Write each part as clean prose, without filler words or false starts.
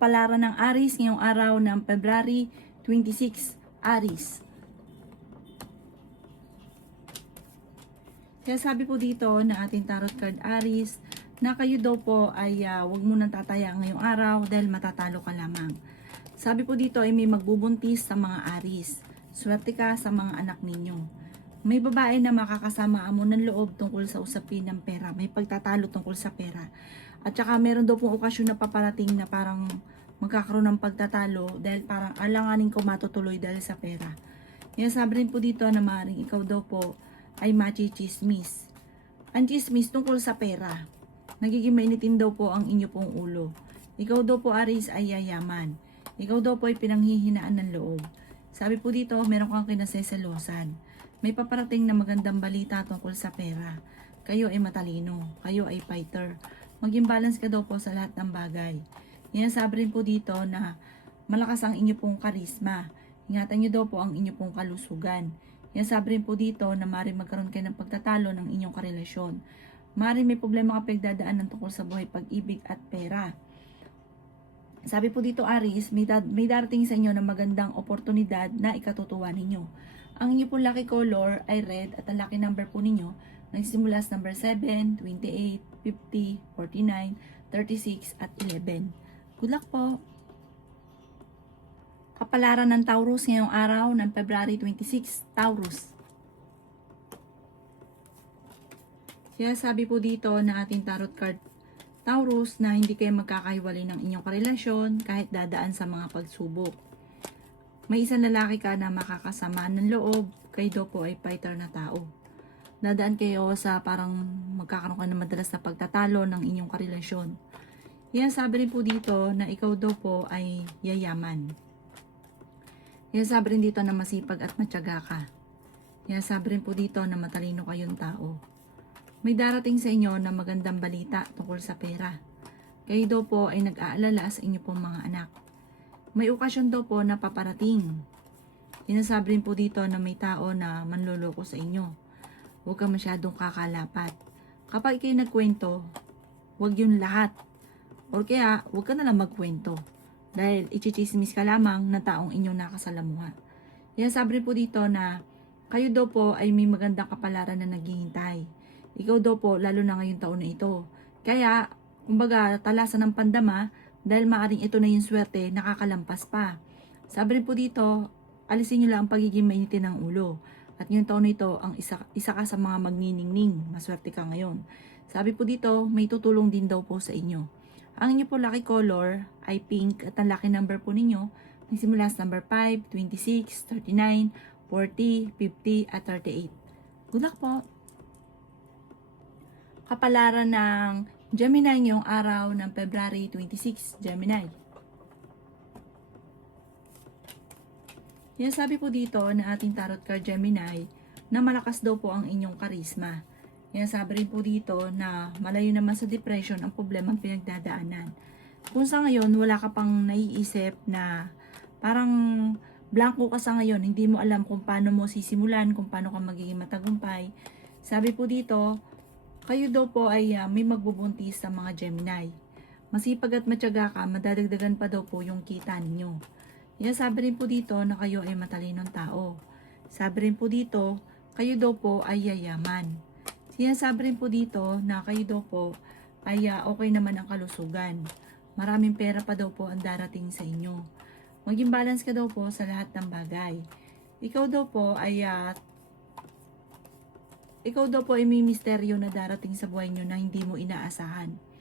kapalaran ng Aries ngayong araw ng February 26, Aries. Kaya sabi po dito na ating tarot card Aries na kayo daw po ay huwag mo nang tataya ngayong araw dahil matatalo ka lamang. Sabi po dito ay may magbubuntis sa mga Aries. Swerte ka sa mga anak ninyo. May babae na makakasama mo ng loob tungkol sa usapin ng pera. May pagtatalo tungkol sa pera. At saka meron daw pong okasyon na paparating na parang magkakaroon ng pagtatalo dahil parang alanganin ko matutuloy dahil sa pera. Kaya sabi rin po dito na maaaring ikaw daw po ay machismis. Ang chismis tungkol sa pera. Nagiging mainitin daw po ang inyo pong ulo. Ikaw daw po Aries ay yayaman. Ikaw daw po ay pinanghihinaan ng loob. Sabi po dito meron kang kinaseselosan. May paparating na magandang balita tungkol sa pera. Kayo ay matalino. Kayo ay fighter. Maging balance ka daw po sa lahat ng bagay. Yan sabi rin po dito na malakas ang inyo pong karisma. Ingatan nyo daw po ang inyo pong kalusugan. Yan sabi rin po dito na maaaring magkaroon kayo ng pagtatalo ng inyong karelasyon. Maaaring may problema ka pagdadaanan tungkol sa buhay, pag-ibig at pera. Sabi po dito Aries, may darating sa inyo na magandang oportunidad na ikatutuwa ninyo. Ang inyo pong lucky color ay red at ang lucky number po ninyo nagsimula sa number 7, 28, 50, 49, 36 at 11. Good luck po! Kapalaran ng Taurus ngayong araw ng February 26, Taurus. Kaya sabi po dito na ating tarot card Taurus na hindi kayo magkakahiwalay ng inyong karelasyon kahit dadaan sa mga pagsubok. May isang lalaki ka na makakasamaan ng loob, kayo daw po ay fighter na tao. Dadaan kayo sa parang magkakaroon ka na madalas na pagtatalo ng inyong karelasyon. Yan sabi rin po dito na ikaw daw po ay yayaman. Yan sabi rin dito na masipag at matyaga ka. Yan sabi rin po dito na matalino kayong tao. May darating sa inyo na magandang balita tungkol sa pera. Kayo daw po ay nag-aalala sa inyo pong mga anak. May okasyon daw po na paparating. Sinasabi rin po dito na may tao na manloloko sa inyo. Huwag ka masyadong kakalapat. Kapag kayo nagkwento, huwag yun lahat. O kaya, huwag ka nalang magkwento. Dahil ichichismis ka lamang na taong inyong nakasalamuha. Kaya sabi rin po dito na kayo daw po ay may magandang kapalaran na naghihintay. Ikaw daw po, lalo na ngayong taon na ito. Kaya, kumbaga, talasan ng pandama, dahil maaring ito na yung swerte, nakakalampas pa. Sabi rin po dito, alisin nyo lang ang pagiging mainitin ng ulo. At yung taon na ito, ang isa ka sa mga magniningning, maswerte ka ngayon. Sabi po dito, may tutulong din daw po sa inyo. Ang inyo po lucky color ay pink at ang lucky number po ninyo, nagsimula sa number 5, 26, 39, 40, 50 at 38. Good luck po! Kapalaran ng Gemini ngayong araw ng February 26, Gemini. Yan sabi po dito na ating tarot card Gemini na malakas daw po ang inyong karisma. Yan sabi rin po dito na malayo naman sa depression ang problemang pinagdadaanan. Kung sa ngayon wala ka pang naiisip na parang blanco ka sa ngayon, hindi mo alam kung paano mo sisimulan, kung paano ka magiging matagumpay. Sabi po dito, kayo daw po ay may magbubuntis sa mga Gemini. Masipag at matyaga ka, madadagdagan pa daw po yung kita ninyo. Yan sabi rin po dito na kayo ay matalinong tao. Sabi rin po dito, kayo daw po ay yayaman. Yan sabi rin po dito na kayo daw po ay okay naman ang kalusugan. Maraming pera pa daw po ang darating sa inyo. Maging balance ka daw po sa lahat ng bagay. Ikaw daw po ay may misteryo na darating sa buhay nyo na hindi mo inaasahan.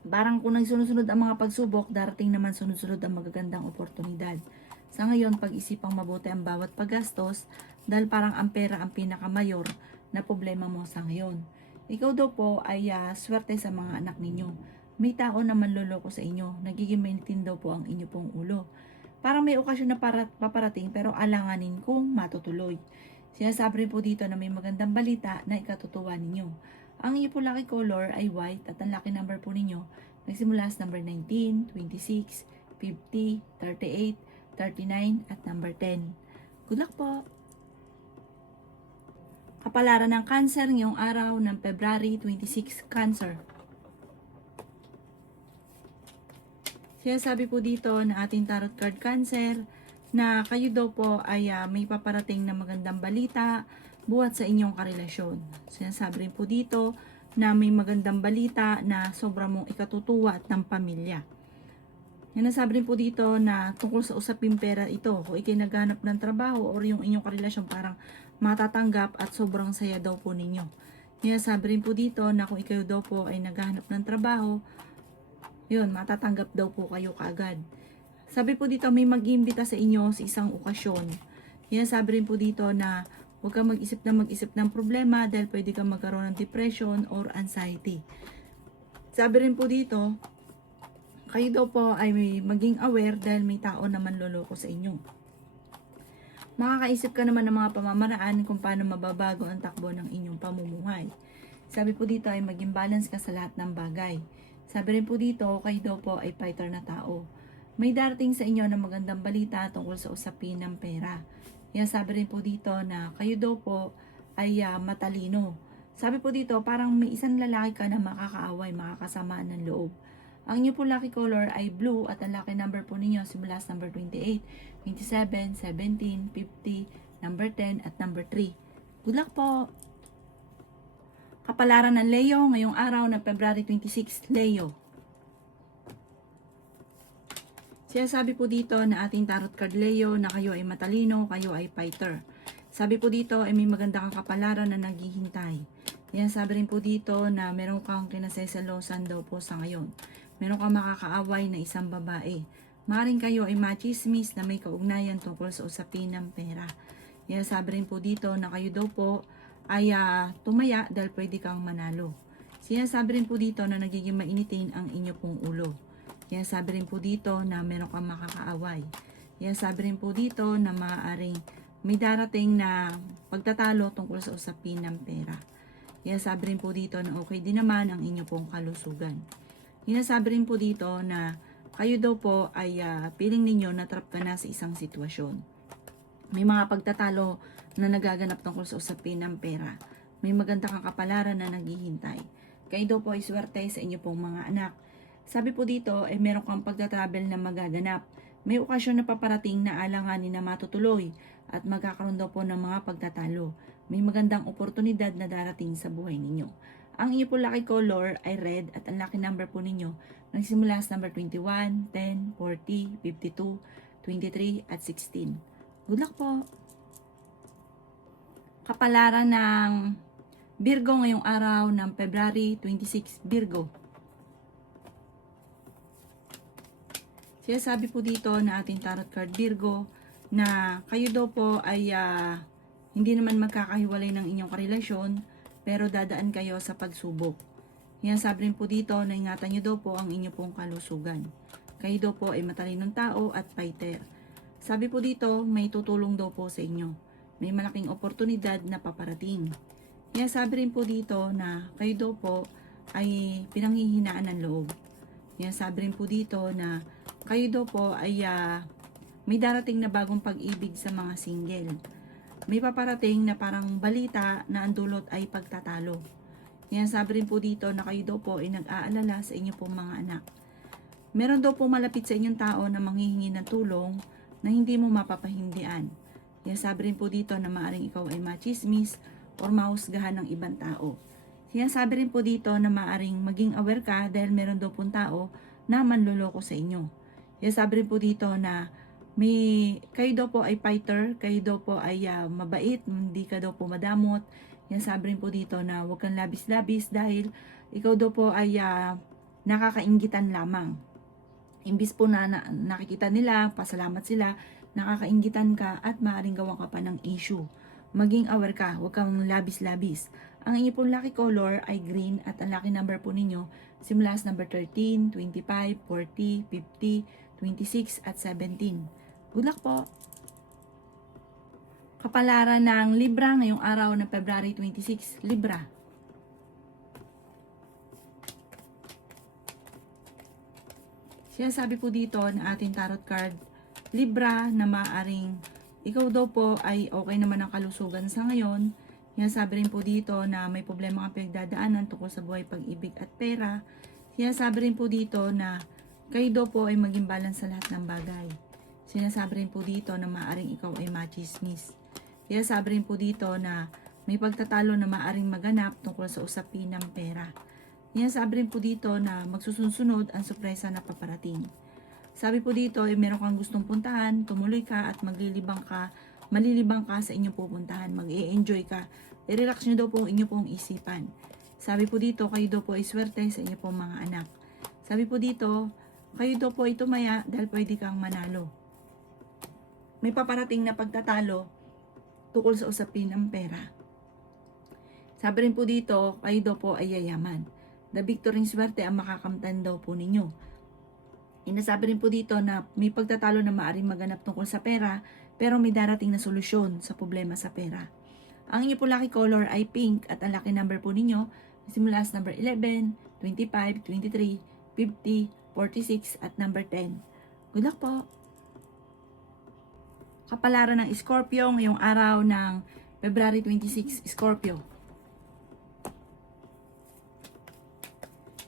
Parang kung nagsunod-sunod ang mga pagsubok, darating naman sunod-sunod ang magagandang oportunidad. Sa ngayon, pag-isipang mabuti ang bawat paggastos dahil parang ang pera ang pinakamayor na problema mo sa ngayon. Ikaw daw po ay swerte sa mga anak ninyo. May tao na manloloko sa inyo. Nagiging mainitin daw po ang inyo pong ulo. Parang may okasyon na paparating pero alanganin kung matutuloy. Sinasabi rin po dito na may magandang balita na ikatutuwa ninyo. Ang inyo po lucky color ay white at ang lucky number po ninyo nagsimula sa number 19, 26, 50, 38, 39 at number 10. Good luck po! Kapalaran ng Cancer ngayong araw ng February 26, Cancer. Sinasabi po dito na ating tarot card Cancer na kayo daw po ay may paparating na magandang balita buhat sa inyong karelasyon. Sinasabi rin po dito na may magandang balita na sobrang mong ikatutuwa at ng pamilya. Sinasabi rin po dito na tungkol sa usaping pera ito, kung ikay naghanap ng trabaho or yung inyong karelasyon parang matatanggap at sobrang saya daw po ninyo. Sinasabi rin po dito na kung ikaw daw po ay naghahanap ng trabaho, yun, matatanggap daw po kayo kaagad. Sabi po dito, may mag-iimbita sa inyo sa isang okasyon. Sinasabi rin po dito na huwag kang mag-isip ng problema dahil pwede kang magkaroon ng depression or anxiety. Sabi rin po dito, kayo daw po ay may maging aware dahil may tao na manloloko sa inyo. Makakaisip ka naman ng mga pamamaraan kung paano mababago ang takbo ng inyong pamumuhay. Sabi po dito ay maging balance ka sa lahat ng bagay. Sabi rin po dito, kayo daw po ay fighter na tao. May darating sa inyo na magandang balita tungkol sa usapin ng pera. Kaya sabi rin po dito na kayo daw po ay matalino. Sabi po dito, parang may isang lalaki ka na makakaaway, makakasama ng loob. Ang inyo po lucky color ay blue at ang lucky number po ninyo simula sa number 28, 27, 17, 50, number 10 at number 3. Good luck po! Kapalaran ng Leo ngayong araw na February 26, Leo. Sinasabi po dito na ating tarot card Leo na kayo ay matalino, kayo ay fighter. Sabi po dito ay may maganda kang kapalaran na naghihintay. Yan, sabi rin po dito na meron kang kinaseselosan daw po sa ngayon. Meron kang makakaaway na isang babae. Maaaring kayo ay machismis na may kaugnayan tungkol sa usapin ng pera. Yan, sabi rin po dito na kayo daw po ay tumaya dahil pwede kang manalo. Sinasabi rin po dito na nagiging mainitin ang inyo pong ulo. Yan, sabi rin po dito na meron kang makakaaway. Yan, sabi rin po dito na maaaring may darating na pagtatalo tungkol sa usapin ng pera. Yan, sabi rin po dito na okay din naman ang inyo pong kalusugan. Yan, sabi rin po dito na kayo daw po ay feeling ninyo na trap ka na sa isang sitwasyon. May mga pagtatalo na nagaganap tungkol sa usapin ng pera. May maganda kang kapalaran na naghihintay. Kayo daw po ay swerte sa inyo pong mga anak. Sabi po dito, meron kang pagta-travel na magaganap. May okasyon na paparating na alanganin na matutuloy at magkakaroon daw po ng mga pagtatalo. May magandang oportunidad na darating sa buhay ninyo. Ang inyo po lucky color ay red at ang lucky number po ninyo nagsimula sa number 21, 10, 40, 52, 23 at 16. Good luck po! Kapalaran ng Virgo ngayong araw ng February 26, Virgo. Sabi po dito na ating tarot card Virgo na kayo daw po ay hindi naman magkakahiwalay ng inyong karelasyon pero dadaan kayo sa pagsubok. Yan, sabi rin po dito na ingatan nyo daw po ang inyong pong kalusugan. Kayo daw po ay matalinong tao at fighter. Sabi po dito may tutulong daw po sa inyo. May malaking oportunidad na paparating. Yan, sabi rin po dito na kayo daw po ay pinanghihinaan ng loob. Yan, sabi rin po dito na kayo daw po ay may darating na bagong pag-ibig sa mga single. May paparating na parang balita na ang dulot ay pagtatalo. Yan, sabi rin po dito na kayo daw po ay nag-aalala sa inyo pong mga anak. Meron daw po malapit sa inyong tao na manghihingi ng tulong na hindi mo mapapahindian. Yan, sabi rin po dito na maaaring ikaw ay machismis or mahusgahan ng ibang tao. Yan, sabi rin po dito na maaaring maging aware ka dahil meron daw pong tao na manloloko sa inyo. Yan, sabi rin po dito na kayo daw po ay fighter, kayo daw po ay mabait, hindi ka daw po madamot. Yan, sabi rin po dito na huwag kang labis-labis dahil ikaw daw po ay nakakainggitan lamang. Imbis po na nakikita nila, pasalamat sila, nakakainggitan ka at maaaring gawan ka pa ng issue. Maging aware ka, huwag kang labis-labis. Ang inyo pong lucky color ay green at ang lucky number po ninyo simula sa number 13, 25, 40, 50, 26 at 17. Good luck po! Kapalaran ng Libra ngayong araw ng February 26, Libra. Sinasabi po dito na ating tarot card, Libra, na maaaring ikaw daw po ay okay naman ang kalusugan sa ngayon. Sinasabi rin po dito na may problema kang pinagdadaanan tungkol sa buhay, pag-ibig at pera. Sinasabi rin po dito na Kayo daw po ay maging balance sa lahat ng bagay. Sinasabi rin po dito na maaring ikaw ay machismis. Sinasabi rin po dito na may pagtatalo na maaring maganap tungkol sa usapin ng pera. Sinasabi rin po dito na magsusunod ang sorpresa na paparating. Sabi po dito ay meron kang gustong puntahan, tumuloy ka at malilibang ka sa inyong pupuntahan, mag-i-enjoy ka. I-relax nyo daw po ang inyong pong isipan. Sabi po dito, kayo daw po ay swerte sa inyong pong mga anak. Sabi po dito, kayo daw po ay tumaya dahil pwede kang manalo. May paparating na pagtatalo tungkol sa usapin ng pera. Sabi rin po dito, kayo daw po ay yayaman. The victory swerte ang makakamtan daw po ninyo. Inasabi rin po dito na may pagtatalo na maaaring maganap tungkol sa pera, pero may darating na solusyon sa problema sa pera. Ang inyo po lucky color ay pink at ang lucky number po ninyo simula sa number 11, 25, 23, 50, 46 at number 10. Good luck po! Kapalaran ng Scorpio ngayong araw ng February 26, Scorpio.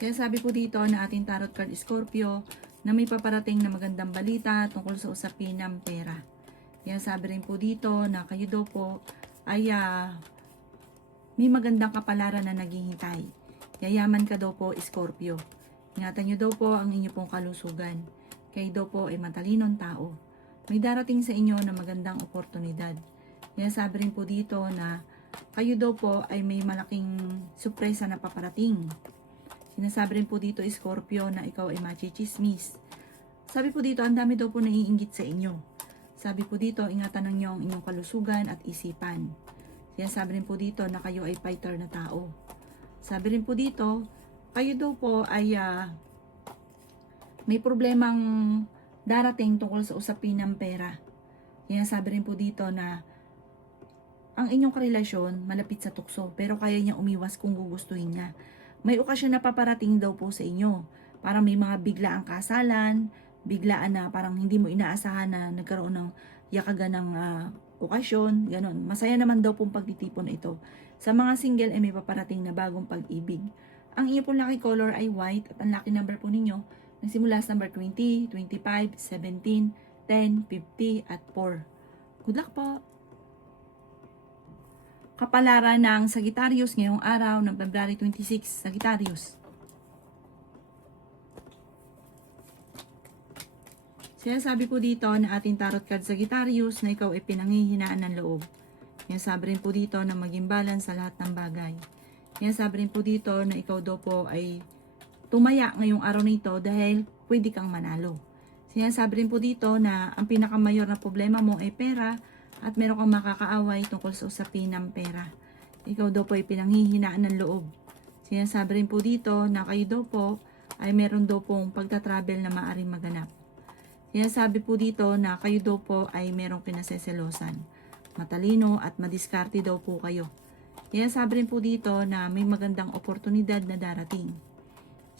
Kaya sabi po dito na ating tarot card Scorpio na may paparating na magandang balita tungkol sa usapin ng pera. Kaya sabi rin po dito na kayo daw po ay may magandang kapalaran na naghihintay. Yayaman ka daw po Scorpio. Ingatan nyo daw po ang inyo pong kalusugan. Kayo daw po ay matalinong tao. May darating sa inyo na magandang oportunidad. Kaya sabi rin po dito na kayo daw po ay may malaking sorpresa na paparating. Sinasabi rin po dito Scorpio na ikaw ay machichismis. Sabi po dito, ang dami daw po naiinggit sa inyo. Sabi po dito, ingatan ninyo ang inyong kalusugan at isipan. Sinasabi rin po dito na kayo ay fighter na tao. Sabi rin po dito, kayo daw po ay may problemang darating tungkol sa usapin ng pera. Sinasabi rin po dito na ang inyong karelasyon malapit sa tukso, pero kaya niya umiwas kung gugustuhin niya. May okasyon na paparating daw po sa inyo. Parang may mga biglaang kasalan, biglaan na parang hindi mo inaasahan na nagkaroon ng yakagan ng okasyon, ganon. Masaya naman daw pong pagtitipon ito. Sa mga single ay may paparating na bagong pag-ibig. Ang inyo pong lucky color ay white at ang lucky number po ninyo nagsimula sa number 20, 25, 17, 10, 50 at 4. Good luck po! Kapalaran ng Sagittarius ngayong araw ng February 26, Sagittarius. Sinasabi po dito na ating tarot card Sagittarius na ikaw ay pinanghihinaan ng loob. Sinasabi rin po dito na maging balance sa lahat ng bagay. Sinasabi rin po dito na ikaw daw po ay tumaya ngayong araw nito dahil pwede kang manalo. Sinasabi rin po dito na ang pinakamayor na problema mo ay pera at meron kang makakaaway tungkol sa usapin ng pera. Ikaw daw po ay pinanghihinaan ng loob. Sinasabi rin po dito na kayo daw po ay meron daw pong pagta-travel na maaaring maganap. Sinasabi po dito na kayo daw po ay merong pinaseselosan. Matalino at madiskarte daw po kayo. Sinasabi rin po dito na may magandang oportunidad na darating.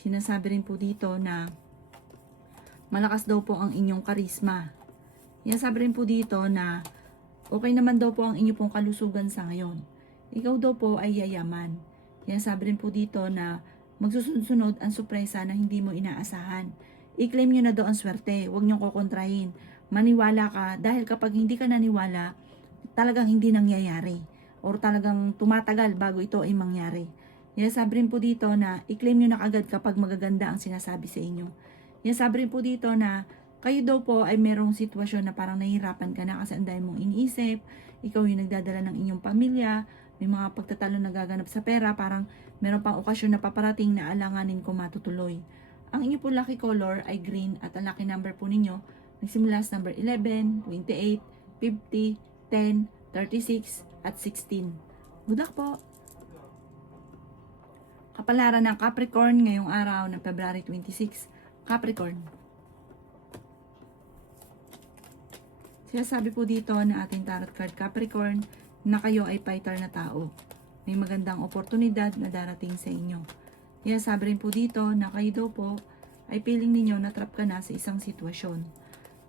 Sinasabi rin po dito na malakas daw po ang inyong karisma. Sinasabi rin po dito na okay naman daw po ang inyong pong kalusugan sa ngayon. Ikaw daw po ay yayaman. Sinasabi rin po dito na magsusunod ang sorpresa na hindi mo inaasahan. I-claim nyo na daw ang swerte. Huwag nyo kukontrahin. Maniwala ka dahil kapag hindi ka naniwala, talagang hindi nangyayari. Or talagang tumatagal bago ito ay mangyari. Sinasabi rin po dito na i-claim nyo na agad kapag magaganda ang sinasabi sa inyo. Sinasabi rin po dito na kayo daw po ay merong sitwasyon na parang nahihirapan ka na kasi ang dami mong iniisip, ikaw yung nagdadala ng inyong pamilya, may mga pagtatalo na gaganap sa pera, parang meron pang okasyon na paparating na alanganin kung matutuloy. Ang inyo po lucky color ay green at ang lucky number po ninyo nagsimula sa number 11, 28, 50, 10, 36 at 16. Good luck po! Kapalaran ng Capricorn ngayong araw ng February 26, Capricorn. Sinasabi po dito na ating tarot card Capricorn na kayo ay fighter na tao. May magandang oportunidad na darating sa inyo. Sinasabi rin po dito na kayo daw po ay feeling ninyo na trap ka na sa isang sitwasyon.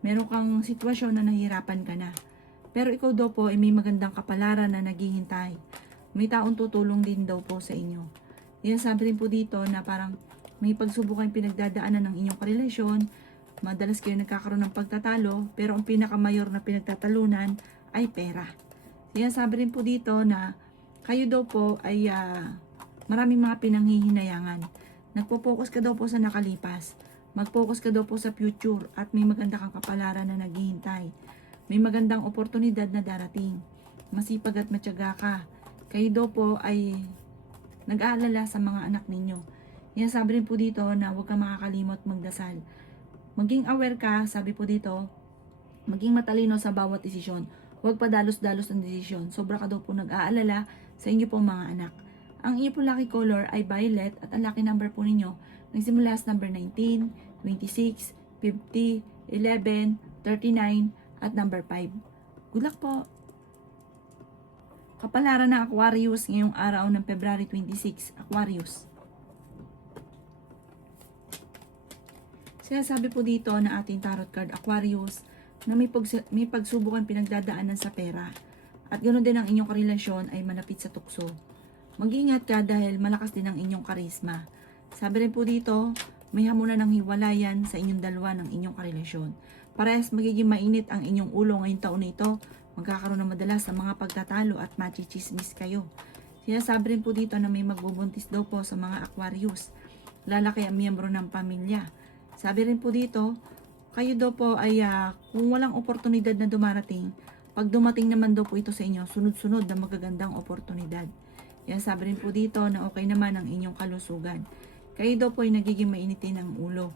Meron kang sitwasyon na nahihirapan ka na. Pero ikaw daw po ay may magandang kapalaran na naghihintay. May taong tutulong din daw po sa inyo. Sinasabi rin po dito na parang may pagsubok kayong pinagdadaanan ng inyong karelasyon, madalas kayo nagkakaroon ng pagtatalo, pero ang pinakamayor na pinagtatalunan ay pera. Sinasabi rin po dito na kayo daw po ay maraming mga pinanghihinayangan. Nagpo-focus ka daw po sa nakalipas. Mag-focus ka daw po sa future at may maganda kang kapalaran na naghihintay. May magandang oportunidad na darating. Masipag at matyaga ka. Kayo daw po ay nag-aalala sa mga anak ninyo. Sabi rin po dito na huwag kang makakalimot magdasal. Maging aware ka, sabi po dito, maging matalino sa bawat desisyon. Huwag padalos-dalos ng desisyon. Sobra ka daw po nag-aalala sa inyo pong mga anak. Ang inyo po lucky color ay violet at ang lucky number po ninyo nagsimula sa number 19, 26, 50, 11, 39 at number 5. Good luck po! Kapalaran ng Aquarius ngayong araw ng February 26, Aquarius. Sinasabi po dito na ating tarot card Aquarius na may pagsubok ang pinagdadaanan sa pera at ganoon din ang inyong karelasyon ay malapit sa tukso. Mag-ingat ka dahil malakas din ang inyong karisma. Sabi rin po dito, may hamunan ng hiwalayan sa inyong dalawa ng inyong karelasyon. Parehas magiging mainit ang inyong ulo ngayong taon na ito. Magkakaroon ng madalas ng mga pagtatalo at machichismis kayo. Sinasabi rin po dito na may magbubuntis daw po sa mga Aquarius. Lalaki ang miyembro ng pamilya. Sabi rin po dito, kayo daw po ay kung walang oportunidad na dumarating, pag dumating naman daw po ito sa inyo, sunod-sunod na magagandang oportunidad. Sabi rin po dito na okay naman ang inyong kalusugan. Kayo daw po ay nagiging mainitin ang ulo.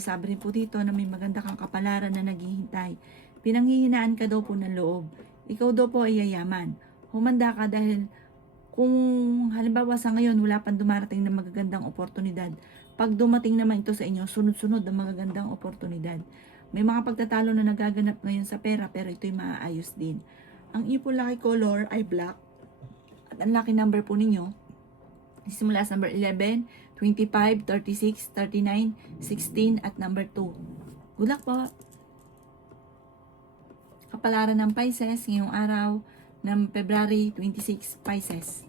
Sabi rin po dito na may maganda kang kapalaran na naghihintay. Pinanghihinaan ka daw po ng loob. Ikaw daw po ay yayaman. Humanda ka dahil kung halimbawa sa ngayon wala pang dumarating na magagandang oportunidad, pag dumating naman ito sa inyo, sunod-sunod na magagandang oportunidad. May mga pagtatalo na nagaganap ngayon sa pera pero ito'y maaayos din. Ang iyo po lucky color ay black. At ang lucky number po ninyo, simula sa number 11, 25, 36, 39, 16 at number 2. Good luck po! Kapalaran ng Pisces ngayong araw ng February 26, Pisces.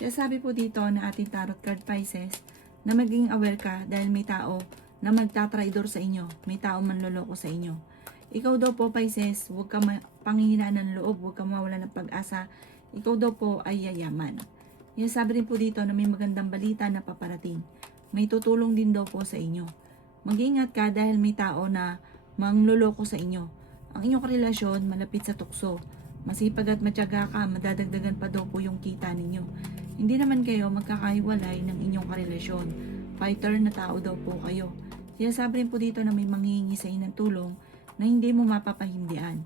Sabi po dito na ating tarot card Pisces na maging aware ka dahil may tao na magtatraidor sa inyo, may tao manloloko sa inyo. Ikaw daw po Pisces, huwag ka panghihinaan ng loob, huwag ka mawala ng pag-asa. Ikaw daw po ay yayaman. Sabi rin po dito na may magandang balita na paparating. May tutulong din daw po sa inyo. Mag-ingat ka dahil may tao na mangloloko sa inyo. Ang inyong relasyon malapit sa tukso. Masipag at matyaga ka, madadagdagan pa daw po yung kita ninyo. Hindi naman kayo magkakahiwalay ng inyong karelasyon. Fighter na tao daw po kayo. Sabi rin po dito na may manghihingi sa inyo ng tulong na hindi mo mapapahindian.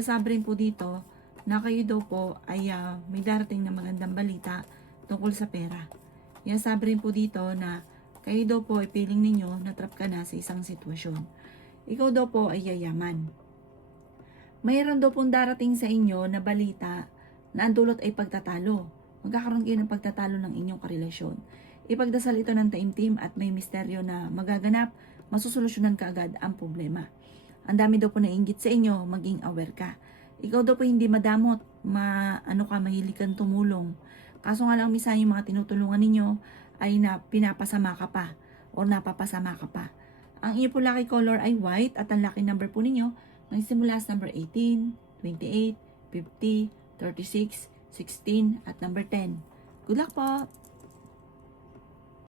Sabi rin po dito na kayo daw po ay may darating na magandang balita tungkol sa pera. Sabi rin po dito na kayo daw po ay feeling ninyo na trap ka na sa isang sitwasyon. Ikaw daw po ay yayaman. Mayroon daw pong darating sa inyo na balita na ang dulot ay pagtatalo. Magkakaroon kayo ng pagtatalo ng inyong karelasyon. Ipagdasal ito ng taimtim at may misteryo na magaganap, masusolusyonan ka agad ang problema. Ang dami daw po nainggit sa inyo, maging aware ka. Ikaw daw po hindi madamot, mahilig kang tumulong. Kaso nga lang minsan yung mga tinutulungan ninyo ay pinapasama ka pa o napapasama ka pa. Ang iyo po lucky color ay white at ang lucky number po ninyo nagsimula sa number 18, 28, 50, 36, 16 at number 10. Good luck po!